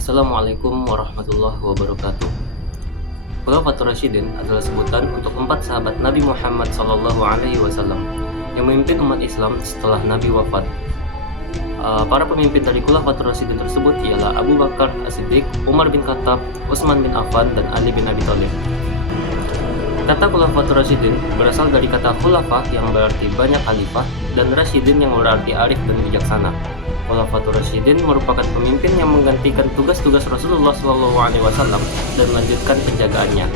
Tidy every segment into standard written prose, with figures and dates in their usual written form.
Assalamualaikum warahmatullahi wabarakatuh. Khulafatur Rasyidin adalah sebutan untuk 4 sahabat Nabi Muhammad SAW yang memimpin umat Islam setelah Nabi wafat. Para pemimpin dari Khulafatur Rasyidin tersebut ialah Abu Bakar As-Siddiq, Umar bin Khattab, Utsman bin Affan, dan Ali bin Abi Thalib. Kata Khulafatur Rasyidin berasal dari kata khulafa yang berarti banyak khalifah dan Rasyidin yang berarti arif dan bijaksana. Khulafatur Rasyidin merupakan pemimpin yang menggantikan tugas-tugas Rasulullah SAW dan melanjutkan penjagaannya.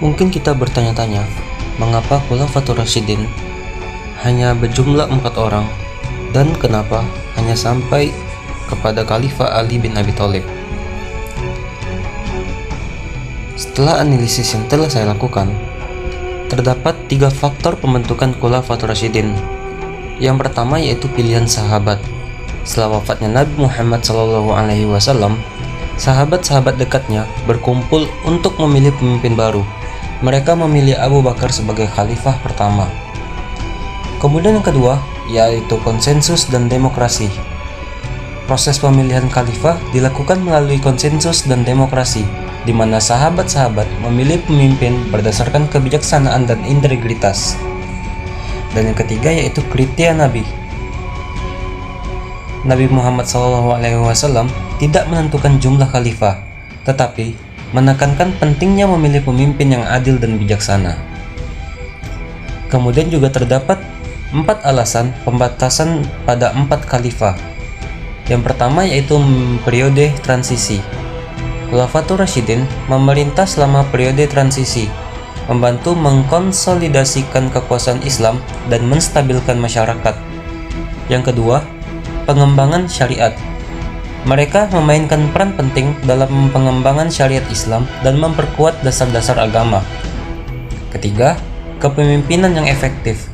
Mungkin kita bertanya-tanya, mengapa Khulafatur Rasyidin hanya berjumlah 4 orang dan kenapa hanya sampai kepada Khalifah Ali bin Abi Thalib? Setelah analisis yang telah saya lakukan, terdapat 3 faktor pembentukan Khulafatur Rasyidin. Yang pertama yaitu pilihan sahabat. Setelah wafatnya Nabi Muhammad SAW, sahabat-sahabat dekatnya berkumpul untuk memilih pemimpin baru. Mereka memilih Abu Bakar sebagai khalifah pertama. Kemudian yang kedua yaitu konsensus dan demokrasi. Proses pemilihan khalifah dilakukan melalui konsensus dan demokrasi, di mana sahabat-sahabat memilih pemimpin berdasarkan kebijaksanaan dan integritas. Dan yang ketiga yaitu kriteria Nabi. Nabi Muhammad SAW tidak menentukan jumlah khalifah, tetapi menekankan pentingnya memilih pemimpin yang adil dan bijaksana. Kemudian juga terdapat 4 alasan pembatasan pada 4 khalifah. Yang pertama yaitu periode transisi. Khulafatur Rasyidin memerintah selama periode transisi, membantu mengkonsolidasikan kekuasaan Islam dan menstabilkan masyarakat. Yang kedua, pengembangan syariat. Mereka memainkan peran penting dalam pengembangan syariat Islam dan memperkuat dasar-dasar agama. Ketiga, kepemimpinan yang efektif.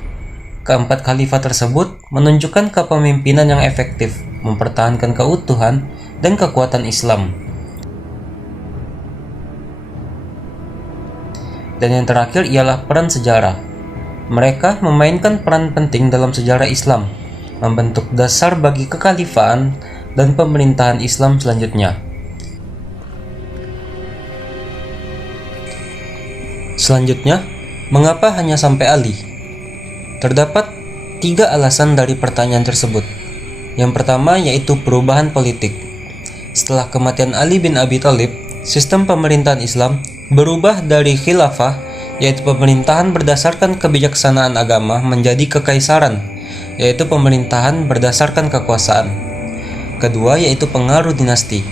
Keempat khalifah tersebut menunjukkan kepemimpinan yang efektif, mempertahankan keutuhan dan kekuatan Islam. Dan yang terakhir ialah peran sejarah. Mereka memainkan peran penting dalam sejarah Islam, membentuk dasar bagi kekhalifahan dan pemerintahan Islam selanjutnya. Selanjutnya, mengapa hanya sampai Ali? Terdapat 3 alasan dari pertanyaan tersebut. Yang pertama yaitu perubahan politik. Setelah kematian Ali bin Abi Thalib, sistem pemerintahan Islam berubah dari khilafah, yaitu pemerintahan berdasarkan kebijaksanaan agama, menjadi kekaisaran, yaitu pemerintahan berdasarkan kekuasaan. Kedua yaitu pengaruh dinasti.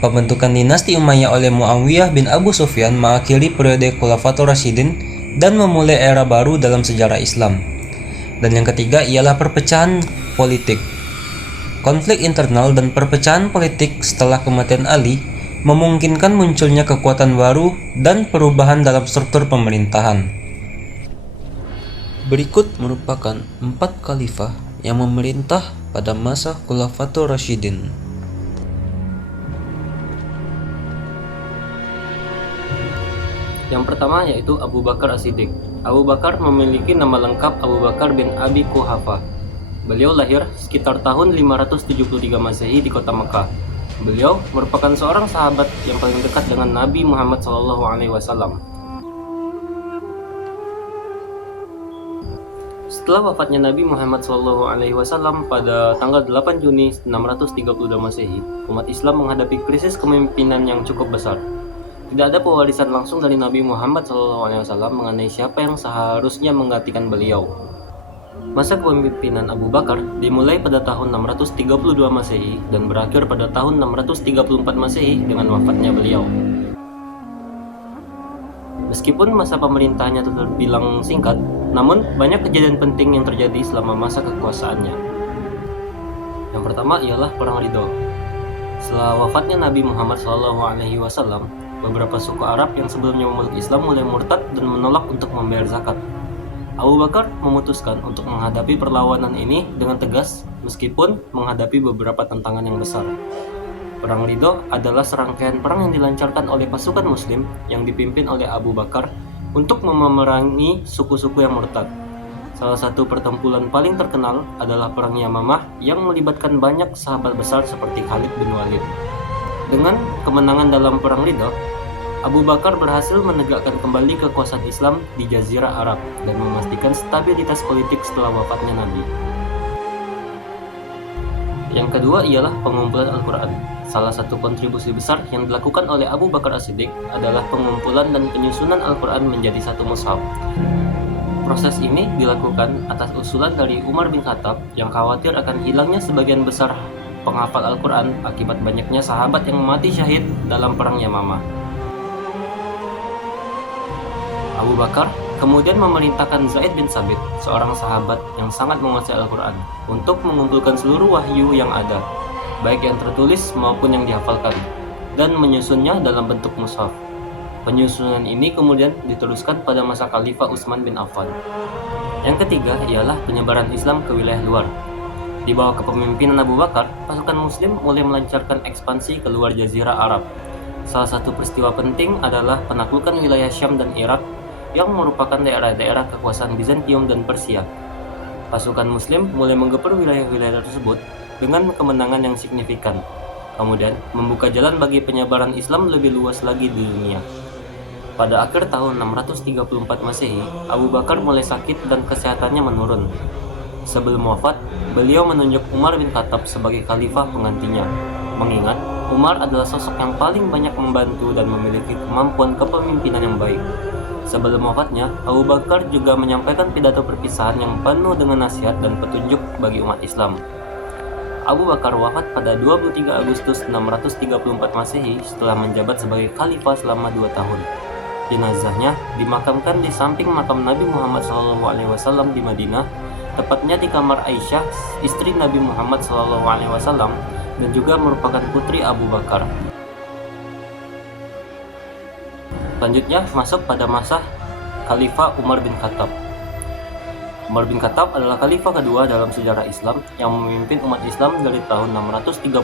Pembentukan dinasti Umayyah oleh Muawiyah bin Abu Sufyan mengakhiri periode Khulafatur Rasyidin dan memulai era baru dalam sejarah Islam. Dan yang ketiga ialah perpecahan politik. Konflik internal dan perpecahan politik setelah kematian Ali memungkinkan munculnya kekuatan baru dan perubahan dalam struktur pemerintahan. Berikut merupakan 4 khalifah yang memerintah pada masa Khulafatur Rasyidin. Yang pertama yaitu Abu Bakar As-Siddiq. Abu Bakar memiliki nama lengkap Abu Bakar bin Abi Quhafah. Beliau lahir sekitar tahun 573 Masehi di kota Mekah. Beliau merupakan seorang sahabat yang paling dekat dengan Nabi Muhammad SAW. Setelah wafatnya Nabi Muhammad SAW pada tanggal 8 Juni 632 Masehi, umat Islam menghadapi krisis kepemimpinan yang cukup besar. Tidak ada pewarisan langsung dari Nabi Muhammad SAW mengenai siapa yang seharusnya menggantikan beliau. Masa kepemimpinan Abu Bakar dimulai pada tahun 632 Masehi dan berakhir pada tahun 634 Masehi dengan wafatnya beliau. Meskipun masa pemerintahnya terbilang singkat, namun banyak kejadian penting yang terjadi selama masa kekuasaannya. Yang pertama ialah Perang Ridho. Setelah wafatnya Nabi Muhammad SAW, beberapa suku Arab yang sebelumnya memeluk Islam mulai murtad dan menolak untuk membayar zakat. Abu Bakar memutuskan untuk menghadapi perlawanan ini dengan tegas meskipun menghadapi beberapa tantangan yang besar. Perang Ridho adalah serangkaian perang yang dilancarkan oleh pasukan muslim yang dipimpin oleh Abu Bakar untuk memerangi suku-suku yang murtad. Salah satu pertempuran paling terkenal adalah Perang Yamamah yang melibatkan banyak sahabat besar seperti Khalid bin Walid. Dengan kemenangan dalam Perang Ridha, Abu Bakar berhasil menegakkan kembali kekuasaan Islam di Jazirah Arab dan memastikan stabilitas politik setelah wafatnya Nabi. Yang kedua ialah pengumpulan Al-Quran. Salah satu kontribusi besar yang dilakukan oleh Abu Bakar As-Siddiq adalah pengumpulan dan penyusunan Al-Quran menjadi satu mushaf. Proses ini dilakukan atas usulan dari Umar bin Khattab yang khawatir akan hilangnya sebagian besar penghafal Al-Quran akibat banyaknya sahabat yang mati syahid dalam Perang Yamamah. Abu Bakar kemudian memerintahkan Zaid bin Sabit, seorang sahabat yang sangat menguasai Al-Quran, untuk mengumpulkan seluruh wahyu yang ada, baik yang tertulis maupun yang dihafalkan, dan menyusunnya dalam bentuk mushaf. Penyusunan ini kemudian diteruskan pada masa Khalifah Utsman bin Affan. Yang ketiga ialah penyebaran Islam ke wilayah luar. Di bawah kepemimpinan Abu Bakar, pasukan Muslim mulai melancarkan ekspansi ke luar Jazirah Arab. Salah satu peristiwa penting adalah penaklukan wilayah Syam dan Irak yang merupakan daerah-daerah kekuasaan Bizantium dan Persia. Pasukan Muslim mulai menggempur wilayah-wilayah tersebut dengan kemenangan yang signifikan, kemudian membuka jalan bagi penyebaran Islam lebih luas lagi di dunia. Pada akhir tahun 634 Masehi, Abu Bakar mulai sakit dan kesehatannya menurun. Sebelum wafat, beliau menunjuk Umar bin Khattab sebagai khalifah penggantinya, mengingat Umar adalah sosok yang paling banyak membantu dan memiliki kemampuan kepemimpinan yang baik. Sebelum wafatnya, Abu Bakar juga menyampaikan pidato perpisahan yang penuh dengan nasihat dan petunjuk bagi umat Islam. Abu Bakar wafat pada 23 Agustus 634 Masehi setelah menjabat sebagai khalifah selama 2 tahun. Jenazahnya dimakamkan di samping makam Nabi Muhammad SAW di Madinah, tepatnya di kamar Aisyah, istri Nabi Muhammad SAW, dan juga merupakan putri Abu Bakar. Selanjutnya masuk pada masa Khalifah Umar bin Khattab. Umar bin Khattab adalah khalifah kedua dalam sejarah Islam yang memimpin umat Islam dari tahun 634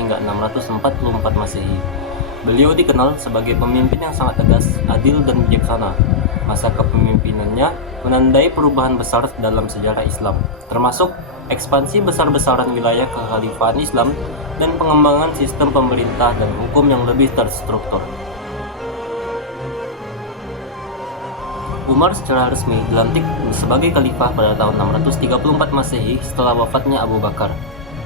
hingga 644 Masehi. Beliau dikenal sebagai pemimpin yang sangat tegas, adil, dan bijaksana. Masa kepemimpinannya menandai perubahan besar dalam sejarah Islam, termasuk ekspansi besar-besaran wilayah kekhalifahan Islam dan pengembangan sistem pemerintah dan hukum yang lebih terstruktur. Umar secara resmi dilantik sebagai khalifah pada tahun 634 Masehi setelah wafatnya Abu Bakar.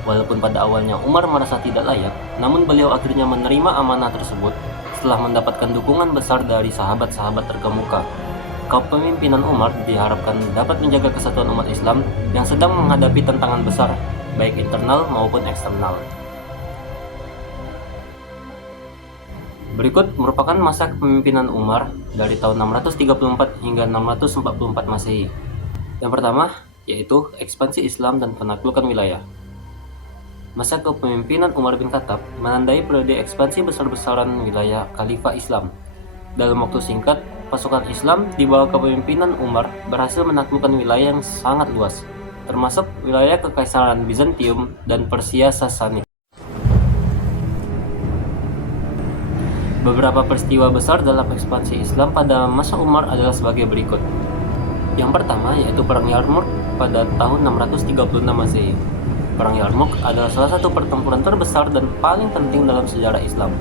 Walaupun pada awalnya Umar merasa tidak layak, namun beliau akhirnya menerima amanah tersebut setelah mendapatkan dukungan besar dari sahabat-sahabat terkemuka. Kepemimpinan Umar diharapkan dapat menjaga kesatuan umat Islam yang sedang menghadapi tantangan besar, baik internal maupun eksternal. Berikut merupakan masa kepemimpinan Umar dari tahun 634 hingga 644 Masehi. Yang pertama, yaitu ekspansi Islam dan penaklukan wilayah. Masa kepemimpinan Umar bin Khattab menandai periode ekspansi besar-besaran wilayah Khalifah Islam. Dalam waktu singkat, pasukan Islam di bawah kepemimpinan Umar berhasil menaklukkan wilayah yang sangat luas, termasuk wilayah Kekaisaran Bizantium dan Persia Sasani. Beberapa peristiwa besar dalam ekspansi Islam pada masa Umar adalah sebagai berikut. Yang pertama yaitu Perang Yarmouk pada tahun 636 Masehi. Perang Yarmouk adalah salah satu pertempuran terbesar dan paling penting dalam sejarah Islam.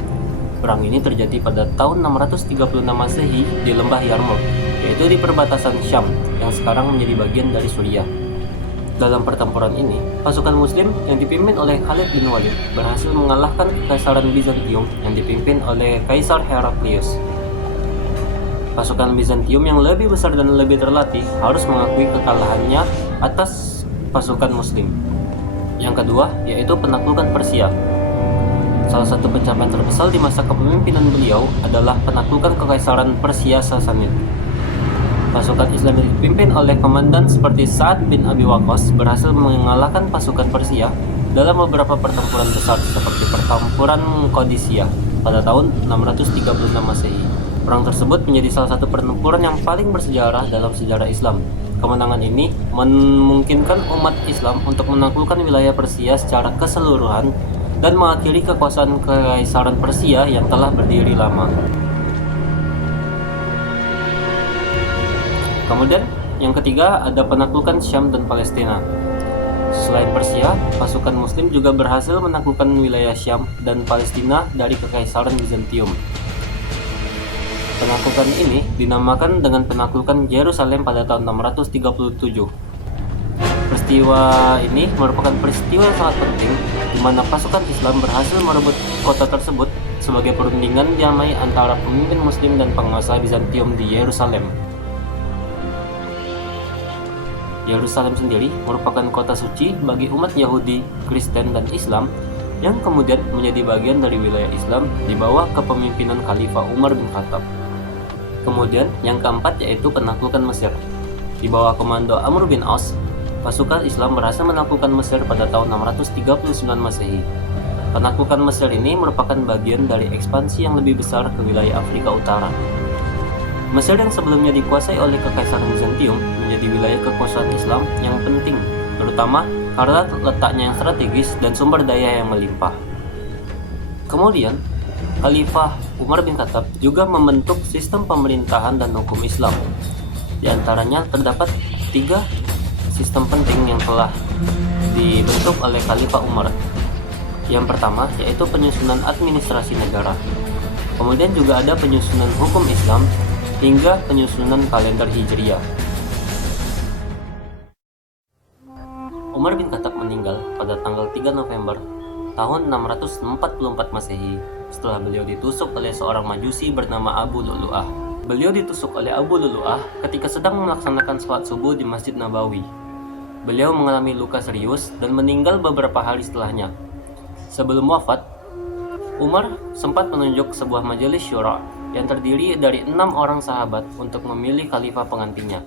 Perang ini terjadi pada tahun 636 Masehi di lembah Yarmouk, yaitu di perbatasan Syam yang sekarang menjadi bagian dari Suriah. Dalam pertempuran ini, pasukan Muslim yang dipimpin oleh Khalid bin Walid berhasil mengalahkan Kekaisaran Bizantium yang dipimpin oleh Kaisar Heraklius. Pasukan Bizantium yang lebih besar dan lebih terlatih harus mengakui kekalahannya atas pasukan Muslim. Yang kedua, yaitu penaklukan Persia. Salah satu pencapaian terbesar di masa kepemimpinan beliau adalah penaklukan Kekaisaran Persia Sasanid. Pasukan Islam yang dipimpin oleh komandan seperti Sa'ad bin Abi Waqqas berhasil mengalahkan pasukan Persia dalam beberapa pertempuran besar seperti pertempuran Qadisiyah pada tahun 636 Masehi. Perang tersebut menjadi salah satu pertempuran yang paling bersejarah dalam sejarah Islam. Kemenangan ini memungkinkan umat Islam untuk menaklukkan wilayah Persia secara keseluruhan dan mengakhiri kekuasaan Kekaisaran Persia yang telah berdiri lama. Kemudian yang ketiga ada penaklukan Syam dan Palestina. Selain Persia, pasukan Muslim juga berhasil menaklukkan wilayah Syam dan Palestina dari Kekaisaran Bizantium. Penaklukan ini dinamakan dengan penaklukan Yerusalem pada tahun 637. Peristiwa ini merupakan peristiwa yang sangat penting di mana pasukan Islam berhasil merebut kota tersebut sebagai perundingan damai antara pemimpin Muslim dan penguasa Bizantium di Yerusalem. Yerusalem sendiri merupakan kota suci bagi umat Yahudi, Kristen, dan Islam yang kemudian menjadi bagian dari wilayah Islam di bawah kepemimpinan Khalifah Umar bin Khattab. Kemudian yang keempat yaitu penaklukan Mesir. Di bawah komando Amr bin As, pasukan Islam berhasil menaklukkan Mesir pada tahun 639 Masehi. Penaklukan Mesir ini merupakan bagian dari ekspansi yang lebih besar ke wilayah Afrika Utara. Mesir yang sebelumnya dikuasai oleh Kekaisaran Bizantium menjadi wilayah kekuasaan Islam yang penting, terutama karena letaknya yang strategis dan sumber daya yang melimpah. Kemudian, Khalifah Umar bin Khattab juga membentuk sistem pemerintahan dan hukum Islam. Di antaranya terdapat 3 sistem penting yang telah dibentuk oleh Khalifah Umar. Yang pertama yaitu penyusunan administrasi negara. Kemudian juga ada penyusunan hukum Islam hingga penyusunan kalender Hijriyah. Umar bin Khattab meninggal pada tanggal 3 November tahun 644 Masehi setelah beliau ditusuk oleh seorang majusi bernama Abu Lu'lu'ah. Beliau ditusuk oleh Abu Lu'lu'ah ketika sedang melaksanakan sholat subuh di Masjid Nabawi. Beliau mengalami luka serius dan meninggal beberapa hari setelahnya. Sebelum wafat, Umar sempat menunjuk sebuah majelis syura yang terdiri dari 6 orang sahabat untuk memilih khalifah penggantinya.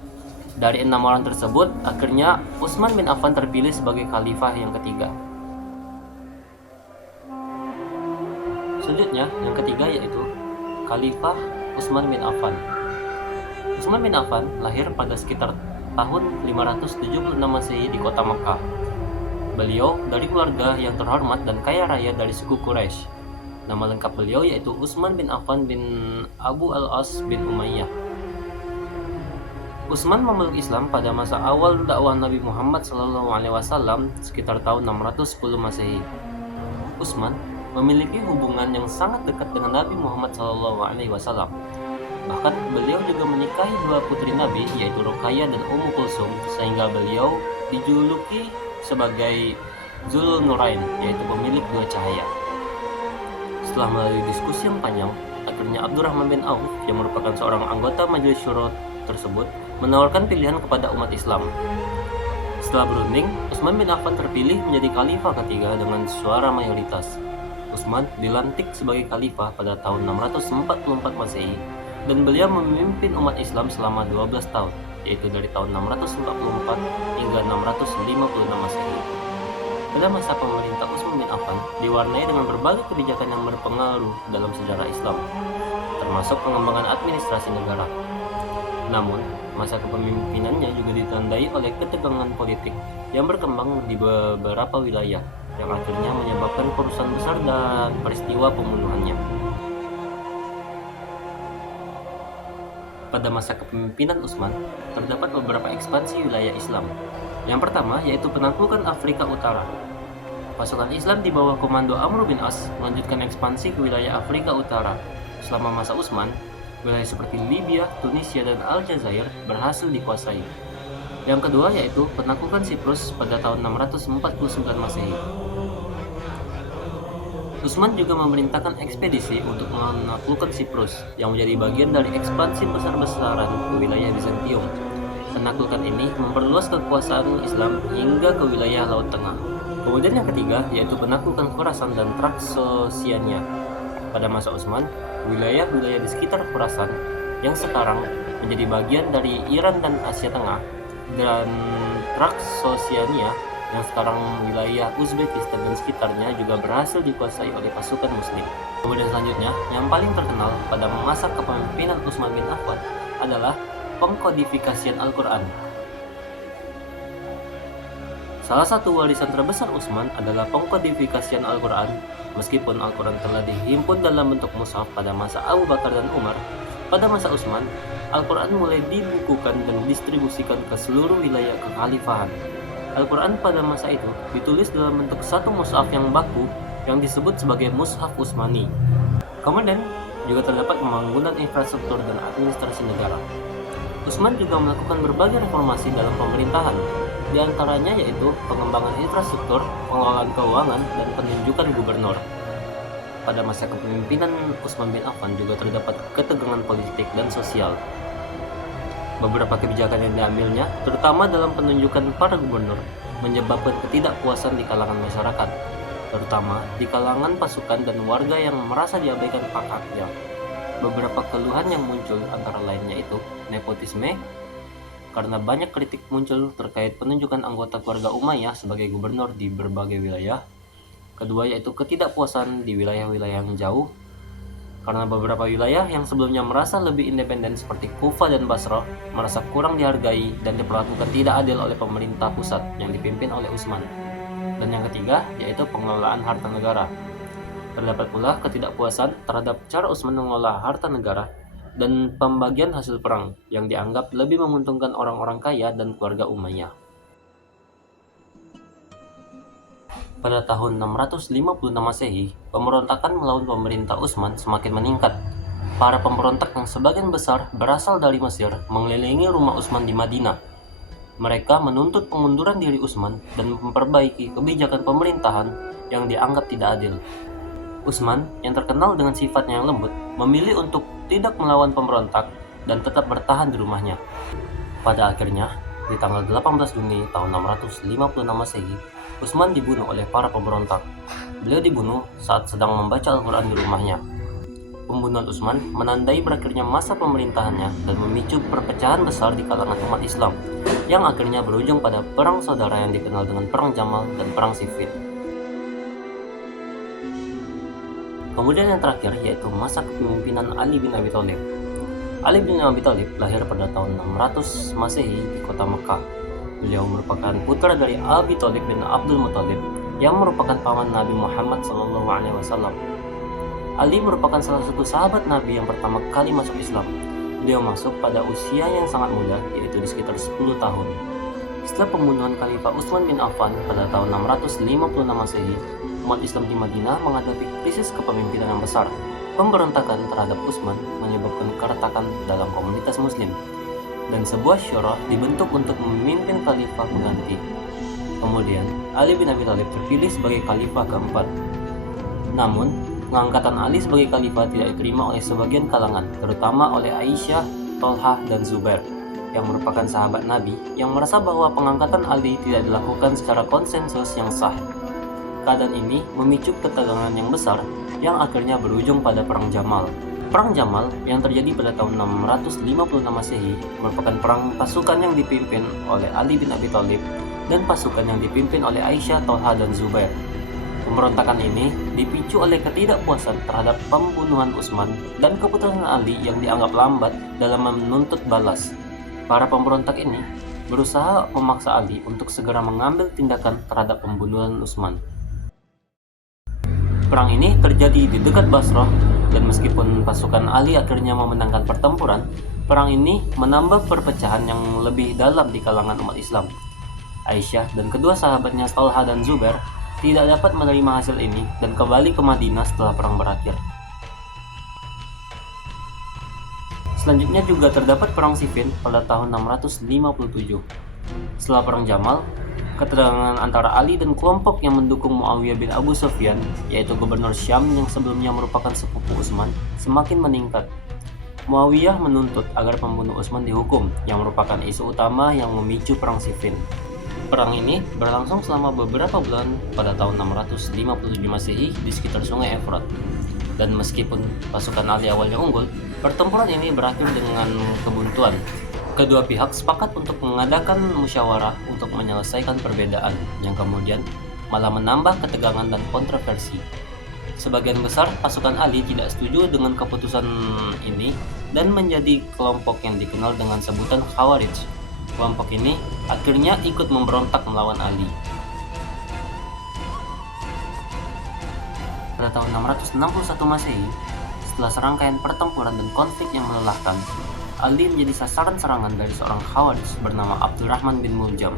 Dari 6 orang tersebut, akhirnya Utsman bin Affan terpilih sebagai khalifah yang ketiga. Selanjutnya, yang ketiga yaitu Khalifah Utsman bin Affan. Utsman bin Affan lahir pada sekitar tahun 576 Masehi di kota Makkah. Beliau dari keluarga yang terhormat dan kaya raya dari suku Quraisy. Nama lengkap beliau yaitu Utsman bin Affan bin Abu al-As bin Umayyah. Utsman memeluk Islam pada masa awal dakwah Nabi Muhammad SAW sekitar tahun 610 Masehi. Utsman memiliki hubungan yang sangat dekat dengan Nabi Muhammad SAW. Bahkan beliau juga menikahi 2 putri Nabi yaitu Ruqayyah dan Ummu Kulsum, sehingga beliau dijuluki sebagai Dzul Nurain, yaitu pemilik 2 cahaya. Setelah melalui diskusi yang panjang, akhirnya Abdurrahman bin Auf yang merupakan seorang anggota majelis syuro tersebut menawarkan pilihan kepada umat Islam. Setelah berunding, Utsman bin Affan terpilih menjadi khalifah ketiga dengan suara mayoritas. Utsman dilantik sebagai khalifah pada tahun 644 Masehi dan beliau memimpin umat Islam selama 12 tahun, yaitu dari tahun 644 hingga 656 Masehi. Pada masa pemerintah Utsman bin Affan diwarnai dengan berbagai kebijakan yang berpengaruh dalam sejarah Islam, termasuk pengembangan administrasi negara. Namun, masa kepemimpinannya juga ditandai oleh ketegangan politik yang berkembang di beberapa wilayah, yang akhirnya menyebabkan kerusuhan besar dan peristiwa pembunuhannya. Pada masa kepemimpinan Utsman, terdapat beberapa ekspansi wilayah Islam. Yang pertama yaitu penaklukan Afrika Utara. Pasukan Islam di bawah komando Amr bin As melanjutkan ekspansi ke wilayah Afrika Utara. Selama masa Utsman, wilayah seperti Libya, Tunisia, dan Aljazair berhasil dikuasai. Yang kedua yaitu penaklukan Siprus pada tahun 649 Masehi. Utsman juga memerintahkan ekspedisi untuk menaklukkan Siprus yang menjadi bagian dari ekspansi besar-besaran ke wilayah Bizantium. Penaklukan ini memperluas kekuasaan Islam hingga ke wilayah Laut Tengah. Kemudian yang ketiga yaitu penaklukan Khurasan dan Traksosiania. Pada masa Utsman, wilayah-wilayah di sekitar Khurasan yang sekarang menjadi bagian dari Iran dan Asia Tengah, dan Traksosiania yang sekarang wilayah Uzbekistan dan sekitarnya juga berhasil dikuasai oleh pasukan Muslim. Kemudian selanjutnya, yang paling terkenal pada masa kepemimpinan Utsman bin Affan adalah pengkodifikasian Al-Quran. Salah satu warisan terbesar Utsman adalah pengkodifikasian Al-Quran. Meskipun Al-Quran telah dihimpun dalam bentuk mushaf pada masa Abu Bakar dan Umar, Pada masa Utsman, Al-Quran mulai dibukukan dan didistribusikan ke seluruh wilayah kekhalifahan. Al-Quran pada masa itu ditulis dalam bentuk satu mushaf yang baku yang disebut sebagai Mushaf Utsmani. Kemudian juga terdapat pembangunan infrastruktur dan administrasi negara. Utsman juga melakukan berbagai reformasi dalam pemerintahan, di antaranya yaitu pengembangan infrastruktur, pengelolaan keuangan, dan penunjukan gubernur. Pada masa kepemimpinan Utsman bin Affan juga terdapat ketegangan politik dan sosial. Beberapa kebijakan yang diambilnya, terutama dalam penunjukan para gubernur, menyebabkan ketidakpuasan di kalangan masyarakat, terutama di kalangan pasukan dan warga yang merasa diabaikan hak-haknya. Beberapa keluhan yang muncul antara lainnya itu nepotisme, karena banyak kritik muncul terkait penunjukan anggota keluarga Umayyah sebagai gubernur di berbagai wilayah. Kedua yaitu ketidakpuasan di wilayah-wilayah yang jauh, karena beberapa wilayah yang sebelumnya merasa lebih independen seperti Kufah dan Basrah merasa kurang dihargai dan diperlakukan tidak adil oleh pemerintah pusat yang dipimpin oleh Utsman. Dan yang ketiga yaitu pengelolaan harta negara. Terdapat pula ketidakpuasan terhadap cara Utsman mengelola harta negara dan pembagian hasil perang yang dianggap lebih menguntungkan orang-orang kaya dan keluarga Umayyah. Pada tahun 656 Masehi, pemberontakan melawan pemerintah Utsman semakin meningkat. Para pemberontak yang sebagian besar berasal dari Mesir mengelilingi rumah Utsman di Madinah. Mereka menuntut pengunduran diri Utsman dan memperbaiki kebijakan pemerintahan yang dianggap tidak adil. Utsman, yang terkenal dengan sifatnya yang lembut, memilih untuk tidak melawan pemberontak dan tetap bertahan di rumahnya. Pada akhirnya, di tanggal 18 Juni tahun 656 Masehi, Utsman dibunuh oleh para pemberontak. Beliau dibunuh saat sedang membaca Al-Quran di rumahnya. Pembunuhan Utsman menandai berakhirnya masa pemerintahannya dan memicu perpecahan besar di kalangan umat Islam, yang akhirnya berujung pada perang saudara yang dikenal dengan Perang Jamal dan Perang Siffin. Kemudian yang terakhir yaitu masa kepemimpinan Ali bin Abi Thalib. Ali bin Abi Thalib lahir pada tahun 600 Masehi di kota Mekah. Beliau merupakan putra dari Abi Thalib bin Abdul Muthalib yang merupakan paman Nabi Muhammad SAW. Ali merupakan salah satu sahabat Nabi yang pertama kali masuk Islam. Beliau masuk pada usia yang sangat muda, yaitu di sekitar 10 tahun. Setelah pembunuhan Khalifah Utsman bin Affan pada tahun 656 Masehi, umat Islam di Madinah menghadapi krisis kepemimpinan yang besar. Pemberontakan terhadap Utsman menyebabkan keretakan dalam komunitas Muslim, dan sebuah syura dibentuk untuk memimpin khalifah pengganti. Kemudian, Ali bin Abi Thalib terpilih sebagai khalifah keempat. Namun, pengangkatan Ali sebagai khalifah tidak diterima oleh sebagian kalangan, terutama oleh Aisyah, Thalhah, dan Zubair, yang merupakan sahabat Nabi, yang merasa bahwa pengangkatan Ali tidak dilakukan secara konsensus yang sah. Keadaan ini memicu ketegangan yang besar yang akhirnya berujung pada Perang Jamal. Perang Jamal yang terjadi pada tahun 656 Masehi merupakan perang pasukan yang dipimpin oleh Ali bin Abi Thalib dan pasukan yang dipimpin oleh Aisyah, Thalhah, dan Zubair. Pemberontakan ini dipicu oleh ketidakpuasan terhadap pembunuhan Utsman dan keputusan Ali yang dianggap lambat dalam menuntut balas. Para pemberontak ini berusaha memaksa Ali untuk segera mengambil tindakan terhadap pembunuhan Utsman. Perang ini terjadi di dekat Basrah, dan meskipun pasukan Ali akhirnya memenangkan pertempuran, perang ini menambah perpecahan yang lebih dalam di kalangan umat Islam. Aisyah dan kedua sahabatnya Thalhah dan Zubair tidak dapat menerima hasil ini dan kembali ke Madinah setelah perang berakhir. Selanjutnya juga terdapat Perang Siffin pada tahun 657. Setelah Perang Jamal, ketegangan antara Ali dan kelompok yang mendukung Muawiyah bin Abu Sufyan, yaitu gubernur Syam yang sebelumnya merupakan sepupu Utsman, semakin meningkat. Muawiyah menuntut agar pembunuh Utsman dihukum, yang merupakan isu utama yang memicu Perang Siffin. Perang ini berlangsung selama beberapa bulan pada tahun 657 Masehi di sekitar sungai Efrat. Dan meskipun pasukan Ali awalnya unggul, pertempuran ini berakhir dengan kebuntuan. Kedua pihak sepakat untuk mengadakan musyawarah untuk menyelesaikan perbedaan, yang kemudian malah menambah ketegangan dan kontroversi. Sebagian besar pasukan Ali tidak setuju dengan keputusan ini dan menjadi kelompok yang dikenal dengan sebutan Khawarij. Kelompok ini akhirnya ikut memberontak melawan Ali. Pada tahun 661 Masehi, setelah serangkaian pertempuran dan konflik yang melelahkan, Ali menjadi sasaran serangan dari seorang Khawarij bernama Abdurrahman bin Muljam.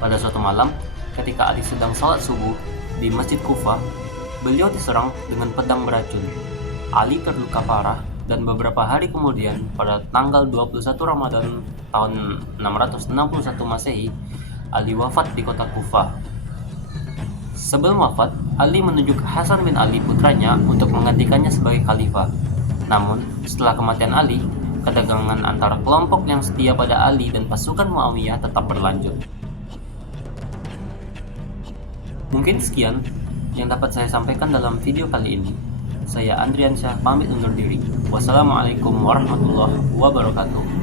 Pada suatu malam, ketika Ali sedang sholat subuh di Masjid Kufah, beliau diserang dengan pedang beracun. Ali terluka parah dan beberapa hari kemudian, pada tanggal 21 Ramadan tahun 661 Masehi, Ali wafat di kota Kufah. Sebelum wafat, Ali menunjuk Hasan bin Ali putranya untuk menggantikannya sebagai khalifah. Namun, setelah kematian Ali, ketegangan antara kelompok yang setia pada Ali dan pasukan Muawiyah tetap berlanjut. Mungkin sekian yang dapat saya sampaikan dalam video kali ini. Saya Andriansyah pamit undur diri. Wassalamualaikum warahmatullahi wabarakatuh.